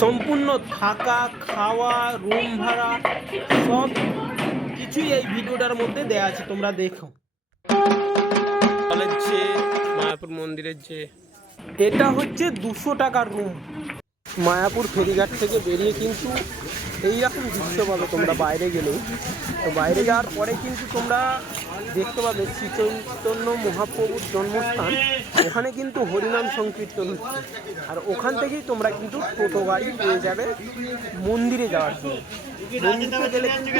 সম্পূর্ণ থাকা খাওয়া রুম ভাড়া সব কিছুই এই ভিডিওটার মধ্যে দেয়া আছে, তোমরা দেখো। যে মায়াপুর মন্দিরের যে এটা হচ্ছে 200 টাকার রুম। মায়াপুর ফেরিঘাট থেকে বেরিয়ে কিন্তু এইরকম দৃশ্য পাবে তোমরা বাইরে গেলেও। তো বাইরে যাওয়ার পরে কিন্তু তোমরা দেখতে পাবে শ্রী চৈতন্য মহাপ্রভুর জন্মস্থান, ওখানে কিন্তু হরিনাম সংকীর্তন হচ্ছে। আর ওখান থেকেই তোমরা কিন্তু টোটো গাড়ি পেয়ে যাবে মন্দিরে যাওয়ার জন্য। মন্দিরে গেলে কিন্তু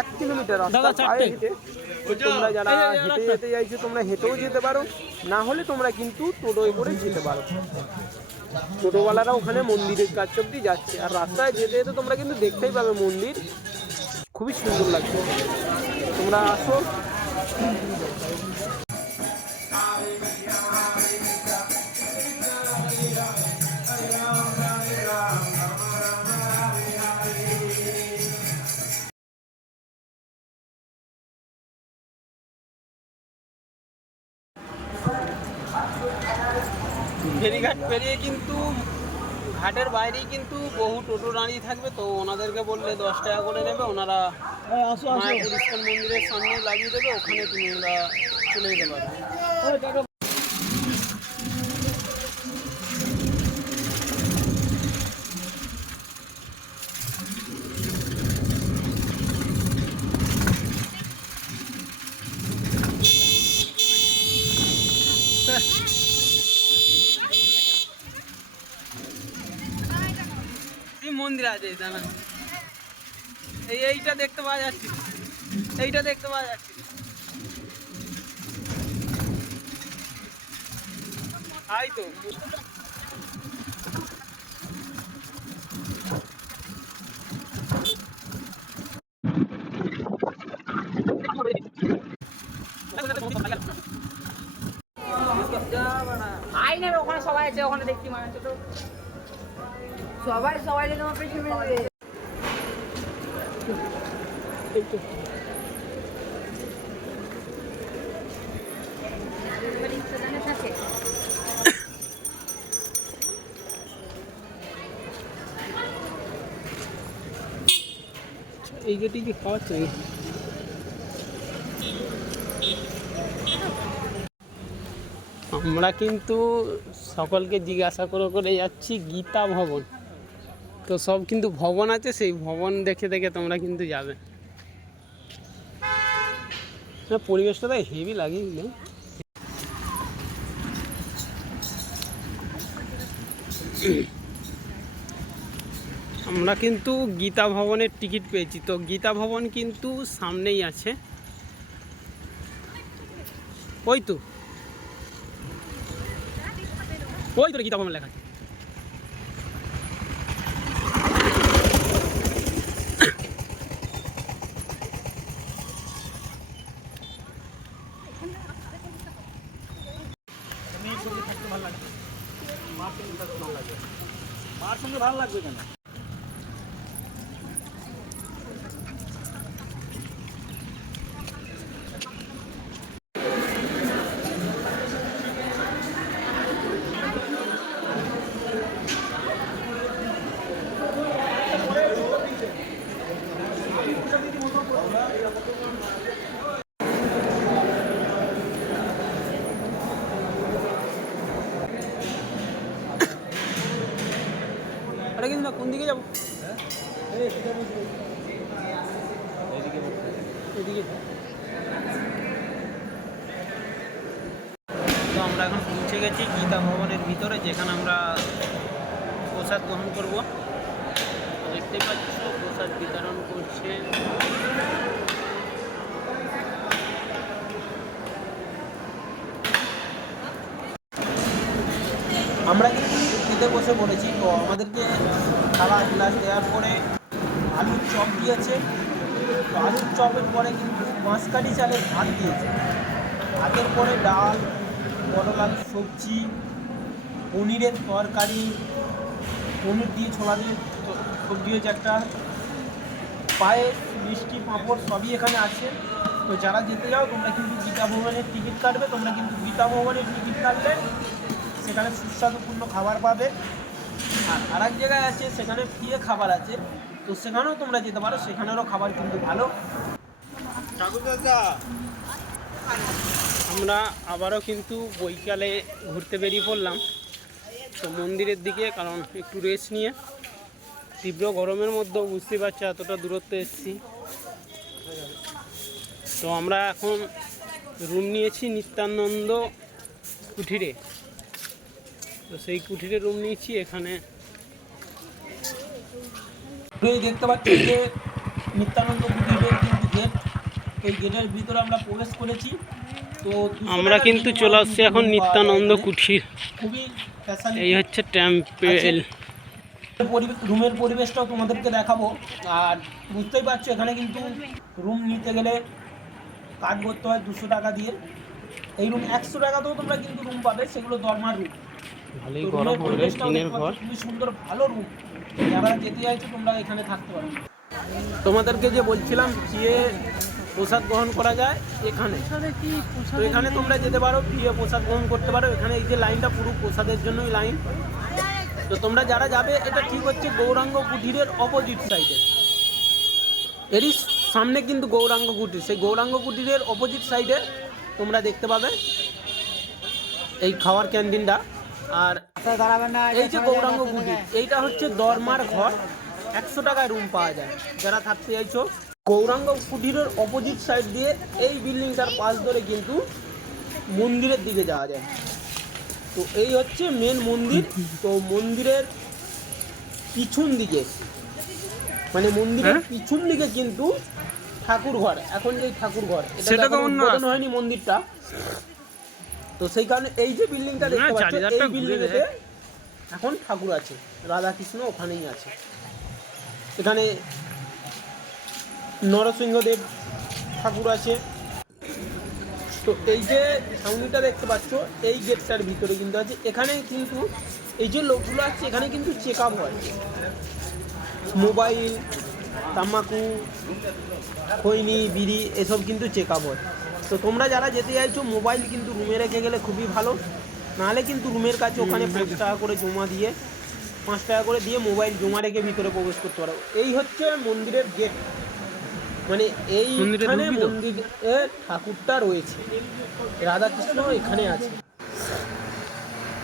1 কিলোমিটার রাস্তা পায়ে হেঁটে, তোমরা যারা হেঁটে যেতে চাইছো তোমরা হেঁটেও যেতে পারো, না হলে তোমরা কিন্তু টোটোয় করে যেতে পারো। টোটোওয়ালারা ওখানে মন্দিরের কাছ অব্দি যাচ্ছে। আর রাস্তায় যেতে যেতে তোমরা কিন্তু দেখতেই পাবে মন্দির খুবই সুন্দর লাগছে। তোমরা আসো। ফেরিঘাট পেরিয়ে কিন্তু ঘাটের বাইরেই কিন্তু বহু টোটো দাঁড়িয়ে থাকবে। তো ওনাদেরকে বললে 10 টাকা করে নেবে, ওনারা মায়াপুর ইস্কন মন্দিরের সামনে লাগিয়ে দেবে, ওখানে তোমরা চলে যেতে পারবে। মন্দির আছে জানা, এইটা দেখতে পাওয়া যাচ্ছে, এইটা দেখতে পাওয়া যাচ্ছে। তাই তো ওখানে সবাই আছে, ওখানে দেখছি মনে হচ্ছে তো সবাই তোমার পেছনে মিলবে। এই গেটি কি খাওয়াচ্ছে? আমরা কিন্তু সকলকে জিজ্ঞাসা করে যাচ্ছি গীতা ভবন। তো সব কিন্তু ভবন আছে, সেই ভবন দেখে দেখে তোমরা কিন্তু যাবে। পরিবেশটা তাই হেভি লাগে। আমরা কিন্তু গীতা ভবনের টিকিট পেয়েছি। তো গীতা ভবন কিন্তু সামনেই আছে, ওই তো গীতা ভবন লেখা আছে। মার সঙ্গে ভালো লাগবে কেন? এটা কিন্তু না, কোন দিকে যাবো? এদিকে। তো আমরা এখন পৌঁছে গেছি গীতা ভবনের ভিতরে, যেখানে আমরা প্রসাদ গ্রহণ করব। দেখতে পাচ্ছ প্রসাদ বিতরণ করছে। আমরা কিন্তু খেতে বসে পড়েছি। তো আমাদেরকে খাবার গ্লাস দেওয়ার পরে আলুর চপ দিয়েছে। তো আলুর চপের পরে কিন্তু বাঁশকাঠি চালের ভাত দিয়েছে। ভাতের পরে ডাল, পটল আলুর সবজি, পনিরের তরকারি, পনির দিয়ে ছোলা দিয়ে সবজি হয়েছে একটা, পায়েস, মিষ্টি, পাঁপড় সবই এখানে আছে। তো যারা যেতে যাও তোমরা কিন্তু গীতা ভবনের টিকিট কাটবে। তোমরা কিন্তু গীতা ভবনের টিকিট কাটলে সেখানে সুস্বাদুপূর্ণ খাবার পাবে। আর আরেক জায়গায় আছে সেখানে ফ্রিয়ে খাবার আছে, তো সেখানেও তোমরা যেতে পারো, সেখানেরও খাবার কিন্তু ভালো। আমরা আবারও কিন্তু বৈকালে ঘুরতে বেরিয়ে পড়লাম তো মন্দিরের দিকে, কারণ একটু রেস্ট নিয়ে তীব্র গরমের মধ্যেও বুঝতে পারছি এতটা দূরত্ব এসেছি। তো আমরা এখন রুম নিয়েছি নিত্যানন্দ কুঠিরে, তো সেই কুঠিরে রুম নিয়েছি। এখানে দেখতে পাচ্ছি যে নিত্যানন্দ কুঠিরের কিন্তু গেট, এই গেটের ভিতরে আমরা প্রবেশ করেছি। তো আমরা কিন্তু চলে আসছি এখন নিত্যানন্দ কুঠির, খুবই এই হচ্ছে টেম্পেল। রুমের পরিবেশটাও তোমাদেরকে দেখাবো। আর বুঝতেই পারছো এখানে কিন্তু রুম নিতে গেলে কাজ করতে হয় 200 টাকা দিয়ে। এই রুম 100 টাকাতেও তোমরা কিন্তু রুম পাবে, সেগুলো দরমার রুম। ভালোই গরম পড়বে, টিনের ঘর, খুবই সুন্দর ভালো রুম। যারা যেতে চাইছো তোমরা এখানে থাকতে পারো। তোমাদেরকে যে বলছিলাম ফ্রিয়ে প্রসাদ গ্রহণ করা যায় এখানে, তো এখানে তোমরা যেতে পারো, ফ্রিয়ে প্রসাদ গ্রহণ করতে পারো। এখানে এই যে লাইনটা পুরো প্রসাদের জন্যই লাইন। তো তোমরা যারা যাবে, এটা ঠিক হচ্ছে গৌরাঙ্গ কুঠিরের অপোজিট সাইডে, এরই সামনে কিন্তু গৌরাঙ্গ কুটির। সেই গৌরাঙ্গ কুটিরের অপোজিট সাইডে তোমরা দেখতে পাবে এই খাওয়ার ক্যান্টিনটা। আর এই যে গৌরাঙ্গ কুটির, এইটা হচ্ছে দরমার ঘর, 100 টাকায় রুম পাওয়া যায় যারা থাকতে চাইছো। গৌরাঙ্গ কুটিরের অপোজিট সাইড দিয়ে এই বিল্ডিংটার পাশ ধরে কিন্তু মন্দিরের দিকে যাওয়া যায়। তো এই হচ্ছে মেন মন্দির। তো মন্দিরের পিছন দিকে, মানে মন্দিরের পিছন দিকে কিন্তু ঠাকুর ঘর, এখন যে ঠাকুর ঘর, এটা তো উদ্বোধন হয়নি মন্দিরটা, তো সেই কারণে এই যে বিল্ডিংটা দেখতে পাচ্ছ, এই বিল্ডিংয়ে এখন ঠাকুর আছে, রাধা কৃষ্ণ ওখানেই আছে। এখানে নরসিংহদেব ঠাকুর আছে। তো এই যে ছাউনিটা দেখতে পাচ্ছ, এই গেটটার ভিতরে কিন্তু আছে। এখানে কিন্তু এই যে লোকগুলো আছে, এখানে কিন্তু চেক আপ হয়, মোবাইল, তামাকু, খৈনি, বিড়ি এসব কিন্তু চেক আপ হয়। তো তোমরা যারা যেতে চাইছো, মোবাইল কিন্তু রুমে রেখে গেলে খুবই ভালো, নাহলে কিন্তু রুমের কাছে ওখানে 5 টাকা করে জমা দিয়ে, 5 টাকা করে দিয়ে মোবাইল জমা রেখে ভিতরে প্রবেশ করতে পারো। এই হচ্ছে মন্দিরের গেট, মানে এইখানে মন্দিরে ঠাকুরটা রয়েছে, রাধাকৃষ্ণ এখানে আছে।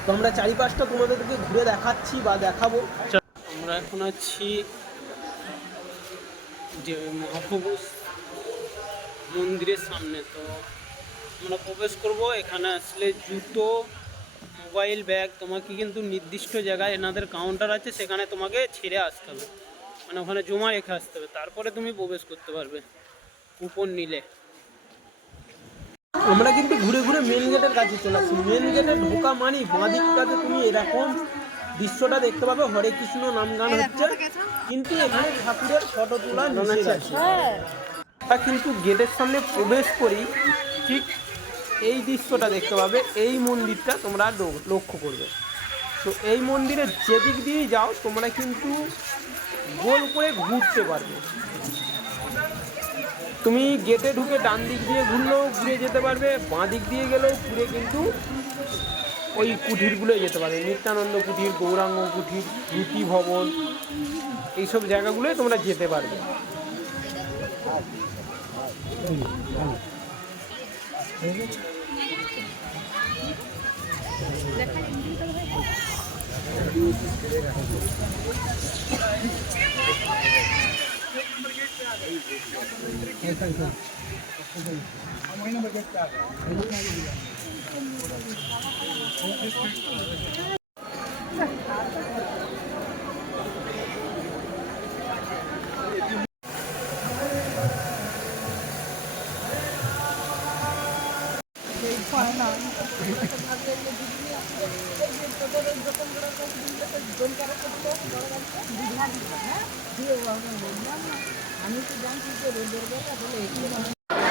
তো আমরা চারিপাশটা তোমাদেরকে ঘুরে দেখাচ্ছি বা দেখাবো। আমরা এখন আছি যে মহাপ্রভু মন্দিরের সামনে, তো আমরা প্রবেশ করব। এখানে আসলে জুতো, মোবাইল, ব্যাগ তোমাকে কিন্তু নির্দিষ্ট জায়গায় এনাদের কাউন্টার আছে, সেখানে তোমাকে ছেড়ে আসতে হবে, মানে ওখানে জমা রেখে আসতে হবে, তারপরে তুমি প্রবেশ করতে পারবে কুপন নিলে। আমরা কিন্তু ঘুরে ঘুরে মেন গেটের কাছে চলে আসছি। মেন গেটে ঢোকা মানে বাঁ দিকটাতে তুমি এরকম দৃশ্যটা দেখতে পাবে, হরে কৃষ্ণ নাম গান হচ্ছে, কিন্তু এখানে ঠাকুরের ফটো তোলা নিষেধ আছে। কিন্তু গেটের সামনে প্রবেশ করি, ঠিক এই দৃশ্যটা দেখতে পাবে, এই মন্দিরটা তোমরা লক্ষ্য করবে। তো এই মন্দিরের যেদিক দিয়েই যাও তোমরা কিন্তু গোল করে ঘুরতে পারবে। তুমি গেটে ঢুকে ডান দিক দিয়ে ঘুরলেও ঘুরে যেতে পারবে, বাঁ দিক দিয়ে গেলেও ঘুরে কিন্তু ওই কুঠিরগুলোই যেতে পারবে। নিত্যানন্দ কুঠির, গৌরাঙ্গ কুঠির, রুটি ভবন, এইসব জায়গাগুলোই তোমরা যেতে পারবে।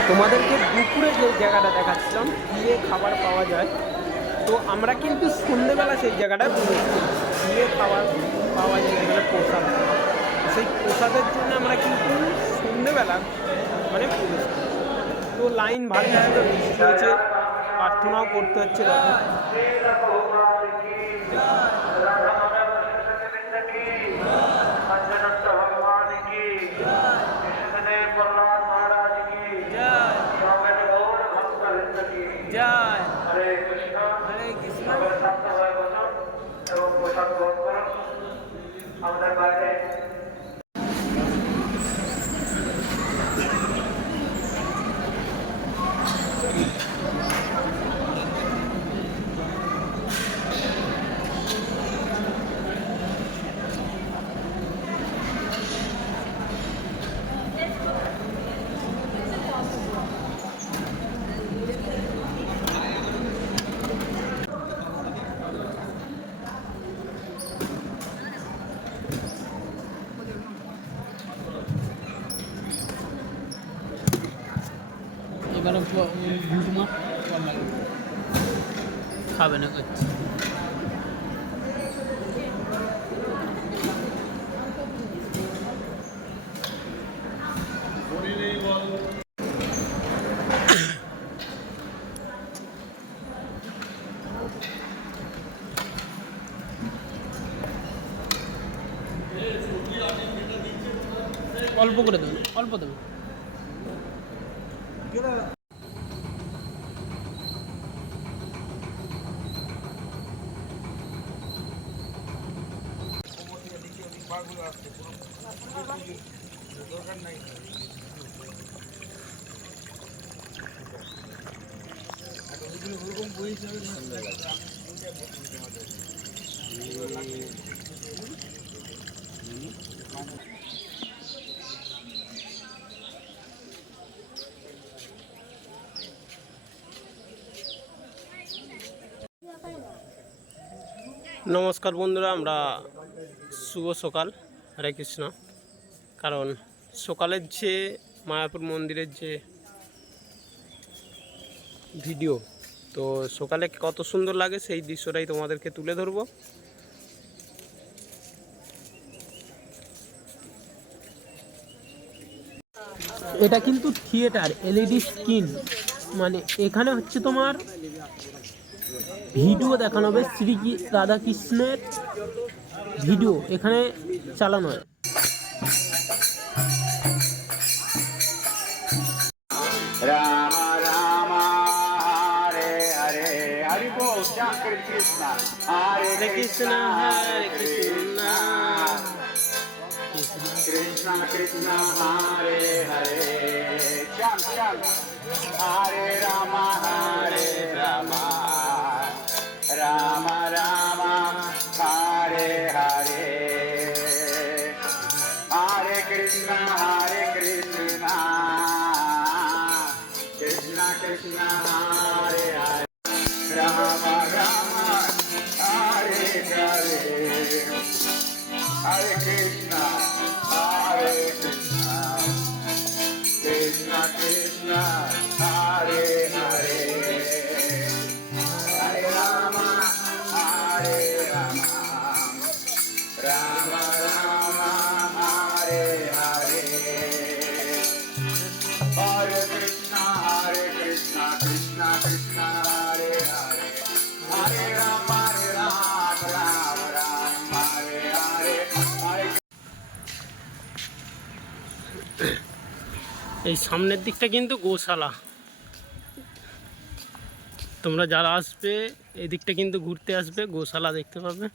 তোমাদেরকে দুপুরে যে জায়গাটা দেখাচ্ছিলাম গিয়ে খাবার পাওয়া যায়, তো আমরা কিন্তু সন্ধ্যেবেলা সেই জায়গাটায় প্রবেশ করি। গিয়ে খাবার পাওয়া যায় যেখানে প্রসাদ, সেই প্রসাদের জন্য আমরা কিন্তু সন্ধ্যেবেলা মানে প্রবেশ করি। তো লাইন ভালো বৃষ্টি হয়েছে, প্রার্থনাও করতে হচ্ছে। দেখো এবারে ঘুমা খাবে না করছে অল্প করে দেবেন, অল্প দেবেন। নমস্কার বন্ধুরা, আমরা শুভ সকাল, হরে কৃষ্ণ। কারণ সকালের যে মায়াপুর মন্দিরের যে ভিডিও, তো সকালে কত সুন্দর লাগে সেই দৃশ্যটাই তোমাদেরকে তুলে ধরবো। এটা কিন্তু থিয়েটার, এলইডি স্ক্রিন, মানে এখানে হচ্ছে তোমার ভিডিও দেখানো হবে, শ্রী রাধাকৃষ্ণের ভিডিও এখানে চালানো হয়। রাম রাম হরে হরে হরি বল শঙ্কর কৃষ্ণ হরে কৃষ্ণ হরে কৃষ্ণ কৃষ্ণ কৃষ্ণ হরে হরে শ্যাম শ্যাম হরে Ram Ram Ram Hare Hare Hare Krishna Krishna Krishna Hare Hare Ram Ram Hare Hare Hare Krishna Krishna Krishna Hare Hare Hare Ram Ram Ram Hare Hare Hare Krishna Krishna Krishna Hare Hare Hare Rama Rama Rama Hare Hare Hare এই সামনের দিকটা কিন্তু গোশালা। তোমরা যারা আসবে এই দিকটা কিন্তু ঘুরতে আসবে, গোশালা দেখতে পাবে।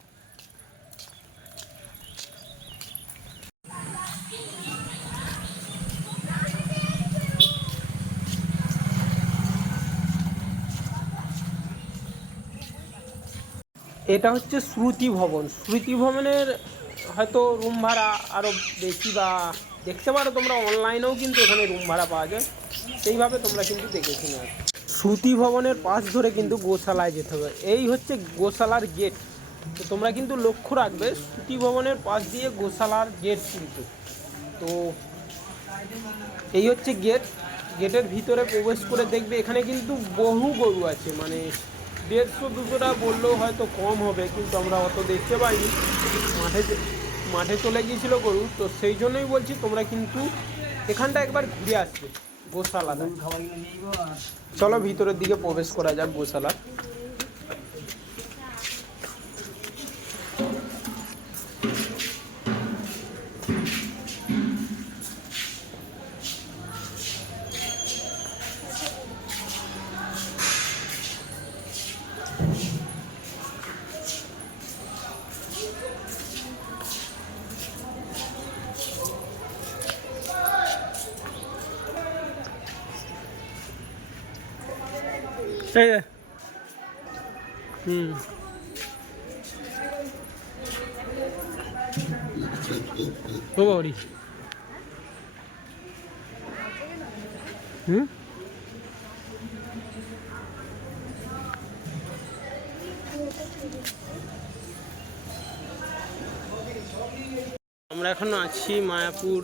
এটা হচ্ছে শ্রুতি ভবন। শ্রুতি ভবনের হয়তো রুম ভাড়া আরও বেশি, বা দেখতে পারো তোমরা অনলাইনেও কিন্তু এখানে রুম ভাড়া পাওয়া যায়, সেইভাবে তোমরা কিন্তু দেখেছি না। শ্রুতি ভবনের পাশ ধরে কিন্তু গোশালায় যেতে হবে। এই হচ্ছে গোশালার গেট। তো তোমরা কিন্তু লক্ষ্য রাখবে, শ্রুতি ভবনের পাশ দিয়ে গোশালার গেট কিন্তু। তো এই হচ্ছে গেট। গেটের ভিতরে প্রবেশ করে দেখবে এখানে কিন্তু বহু গরু আছে, মানে 150-200টা বললেও হয়তো কম হবে, কিন্তু আমরা অত দেখতে পাইনি। মাঠে চলে গিয়েছিল গরু, তো সেই জন্যই বলছি তোমরা কিন্তু এখানটা একবার ঘুরে আসবে গোশালাটা। চলো ভিতরের দিকে প্রবেশ করা যাক গোশালা। এই যে। হুম ও বাড়ি হুম আমরা এখন আছি মায়াপুর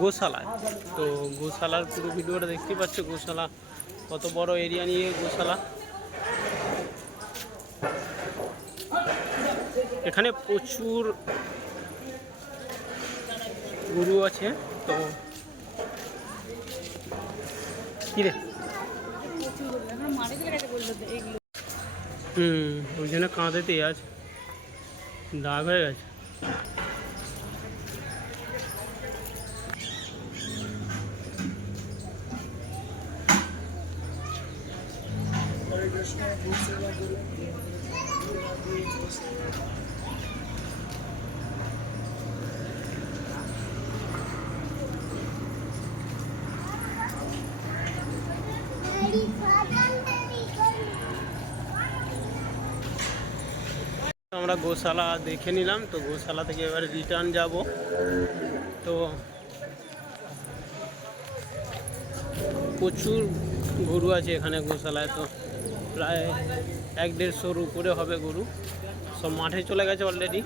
গোশালায়। তো গোশালার পুরো ভিডিওটা দেখতে পাচ্ছ, গোশালা কত বড় এরিয়া নিয়ে গোশালা। এখানে প্রচুর গরু আছে। তো কি রে ওই জন্য কাঁদেতে আছে, দাগ হয়ে গেছে। আমরা গোশালা দেখে নিলাম। তো গোশালা থেকে এবারে রিটার্ন যাব। তো প্রচুর গরু আছে এখানে গোশালায়। তো প্রায় 1-150-র উপরে হবে গরু। সব মাঠে চলে গেছে অলরেডি।